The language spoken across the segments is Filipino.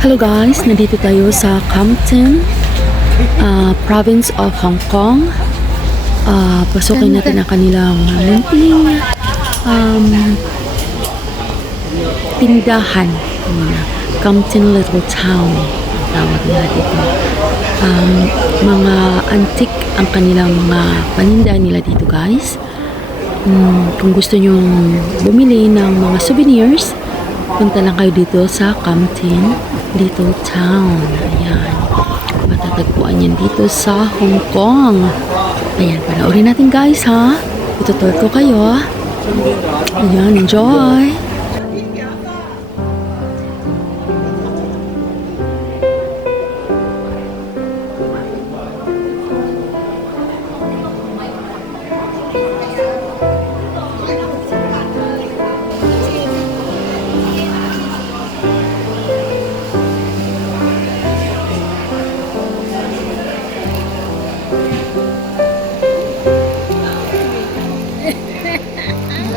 Hello guys, nandito tayo sa Compton, province of Hong Kong. Pasukin natin ang kanilang munting tindahan. Compton Little Town, tawag nila dito. Mga antique ang kanilang mga panindahan nila dito guys. Kung gusto nyong bumili ng mga souvenirs, punta lang kayo dito sa Compton Little Town. Ayan. Matatagpuan yan dito sa Hong Kong. Ayan, panoorin natin guys ha. Itutur ko kayo. Ayan, enjoy!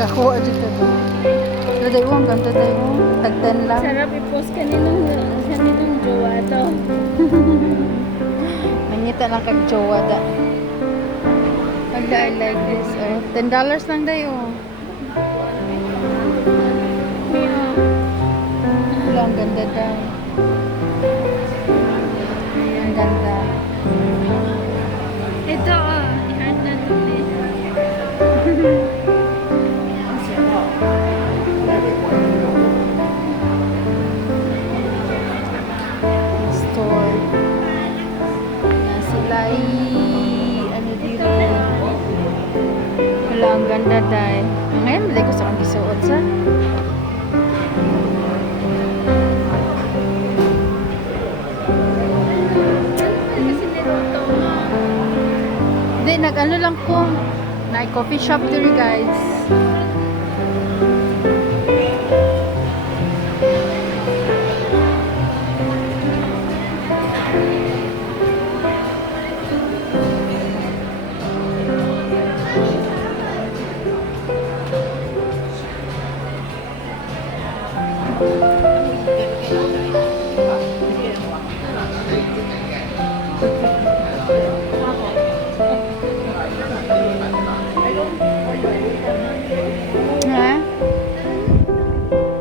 Ako aja to. Daday mo, ganto daday mo. Tag-10 lang. Sarap i-post kaninong jowa to. Mangita lang kag jowa da. Wala, I like this. $10 lang dayo. Wala, ang ganda daw. Ang ganda. Ito i-heart na to please. Store. Yan sila ano dito. Wala, ang ganda dahi. Ngayon, malay ko sa kang gisuot sa. Kasi niluto mo. Hindi, nag-ano lang ko. Coffee shop diri guys. Ha?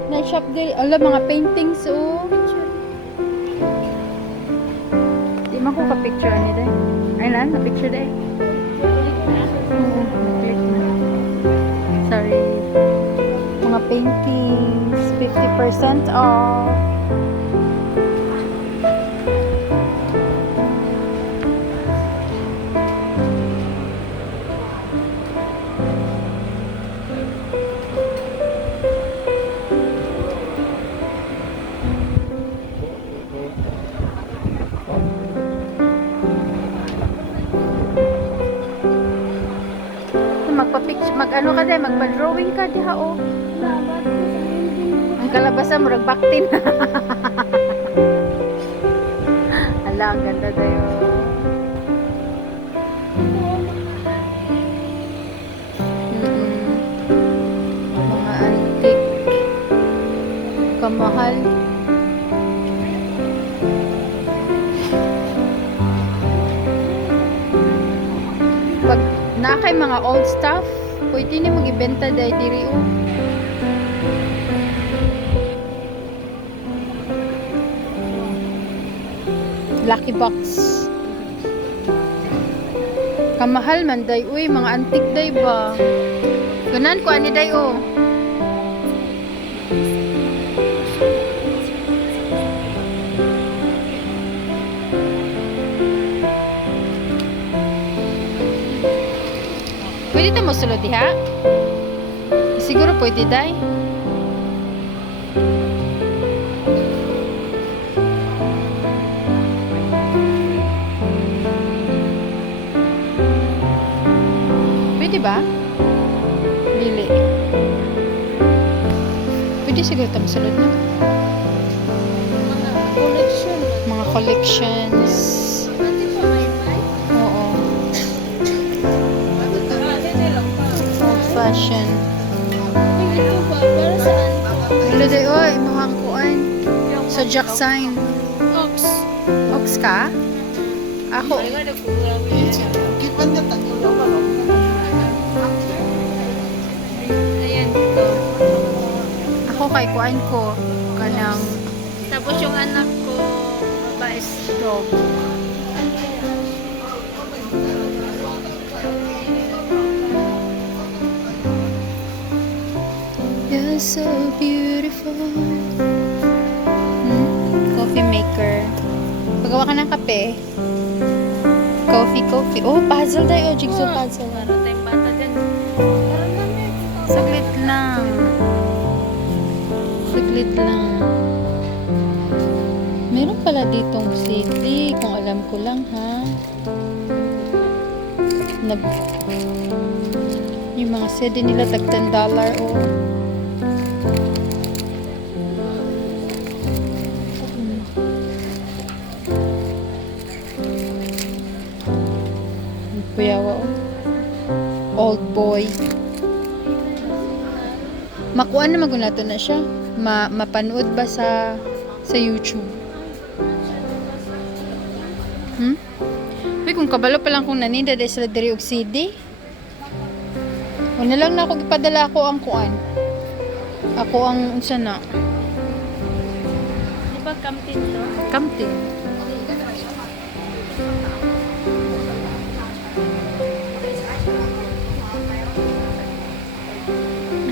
Na-shop diri. Ala, mga paintings oh. Di man ko ka-picture ni day. Ay lan, na-picture day. Na-click na. Sorry. Mga paintings, 50% off. Magpa-picture, mag-ano ka din, magpa-drawing ka diha oh. Ang kalabasa mo ragbaktin. Ala, ang ganda dayo. Mga antique. Kamahal. Pag na kay mga old stuff, pwede ni mag-ibenta dahil diri o. Lucky box. Kamahal man day, uy, mga antique day ba? Ganan ko ani day o. Pwede tayo masulod diha? Siguro pwede day. Pwede ba? Lili. Pwede siguro tayo masulod na. Mga collection. Mga collections. Pati pa may may. Oo. Old fashion. Ito ba? Para saan? Wala day, oy, mahang kuan. Zodiac sign. Ox. Ox ka? Ako. Ayan, dito. Ako kay kuan ko. Kanang Tapos yung anak ko, babae dog. You're so beautiful. Coffee maker. Pagawa ka ng kape. Coffee. Oh, puzzle tayo. Jigsaw puzzle. Meron tayong bata dyan. Saglit lang. Saglit lang. Meron pala ditong CD. Kung alam ko lang, ha? Yung mga CD nila, tag $10, oh. Kuyawa, oh. Old boy. Makuha na magunato na siya. Mapanood ba sa YouTube? Uy, kung kabalo pa lang kung naninda dahil sila diri og CD. Una lang na ako ipadala ako ang kuan. Ako ang unsa na. Di ba kamtin to? Kamtin.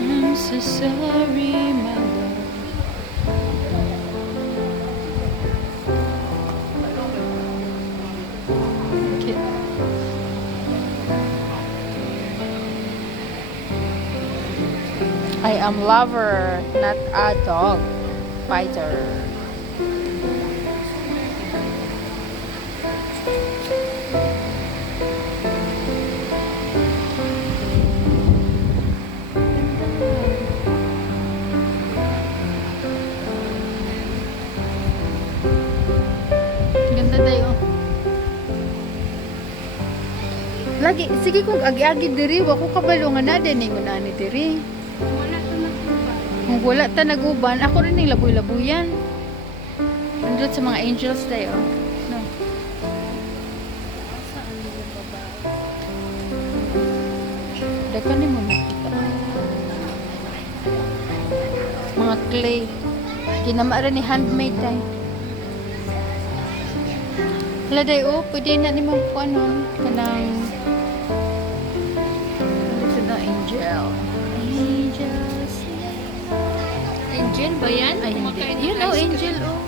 I'm so sorry, my love. Okay. I am lover, not a dog fighter. Ganda tayo. Lagi, sige kung agi-agi diri, wako kabalo nga na din mo na ni diri. Wala to nagtuba. Kung wala ta naguban, ako rin yung laboy-labuyan. Nandun sa mga angels tayo. No. Saan yung babae? Dagan ni mo nakita. Mga clay. Ginamara ni handmade tayo. Wala day, oh, pwede na ni mo po ano, kanang ito na angel. Angels. Angel ba yan? Ay, hindi. Kumakain ng Yun, oh, ice cream. angel, oh.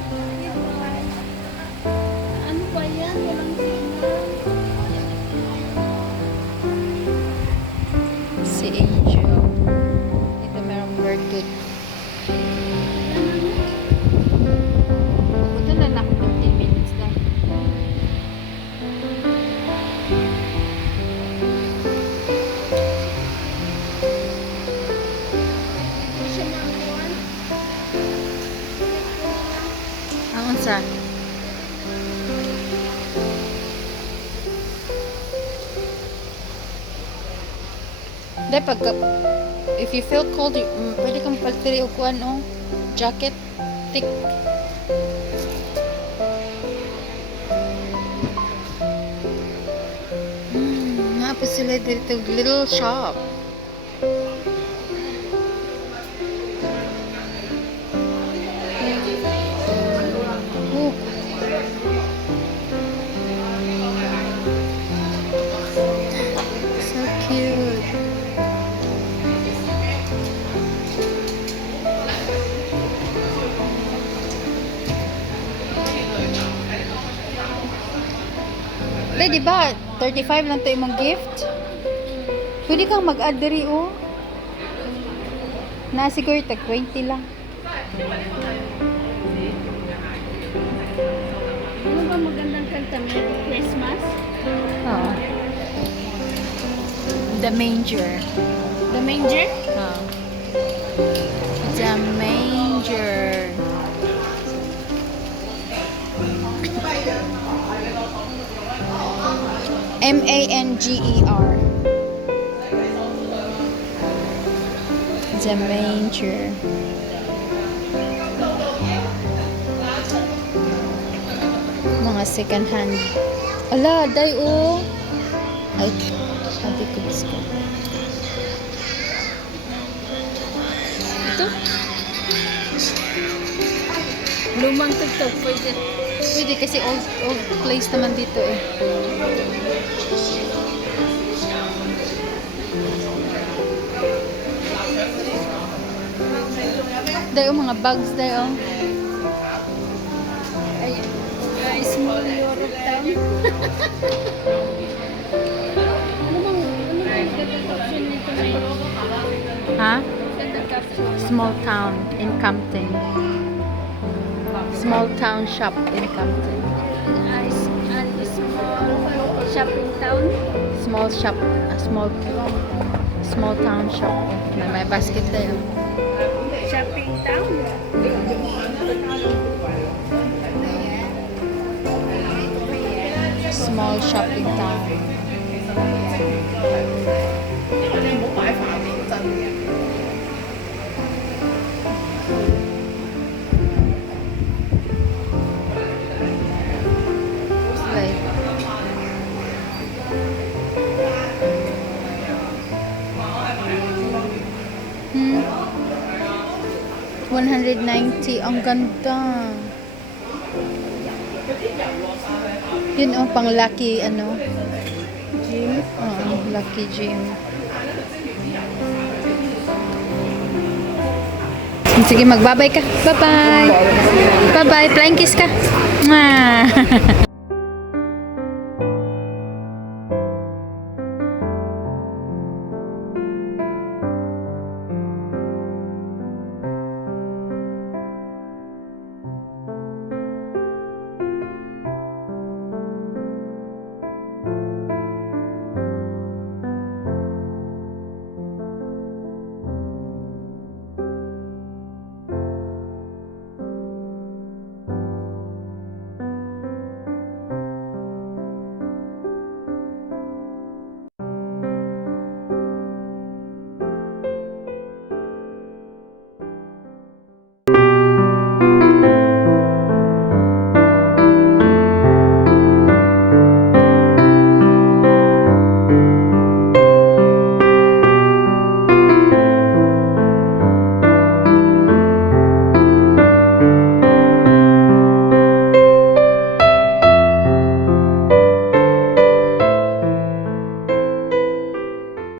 Ano ba yan? Walang signal. Si Angel. Ito merong birthday. Punta na lang ako 15 minutes na. Hindi siya makuhan. Ang unsa? Dahil pagka, if you feel cold, pwede kang paltiri o kuhan, oh. Jacket, thick. Nga po sila dito, little shop. Oh. So cute. Dahil diba, 35 lang to imong gift? Pwede kang mag-add diri, oh. Nasiguro tag 20 lang. Ano ba magandang kanta? Merry Christmas? Oh. The Manger. The Manger? Oh. The Manger. Manger. The Manger. mga second hand. Ala, day oh. Ay, sabi ko gusto. Ito? Lumang tugtog pwede. Pwede kasi old place naman dito eh. Day oh, mga bags day oh. Ay, small Europe town. Ano bang caption nito ngayon? Ha? Ganda caption. Small town in Campton. Small town shop in Campton. And small shopping town. Small shop, small town shop. May basket tayo. Shopping town. Small shopping town. Like, hmm. 190. Ang ganda. Yun oh, pang lucky ano. Gym? Oo, lucky gym. Sige, magbabay ka. Bye-bye. Bye-bye. Flying kiss ka. Mwah.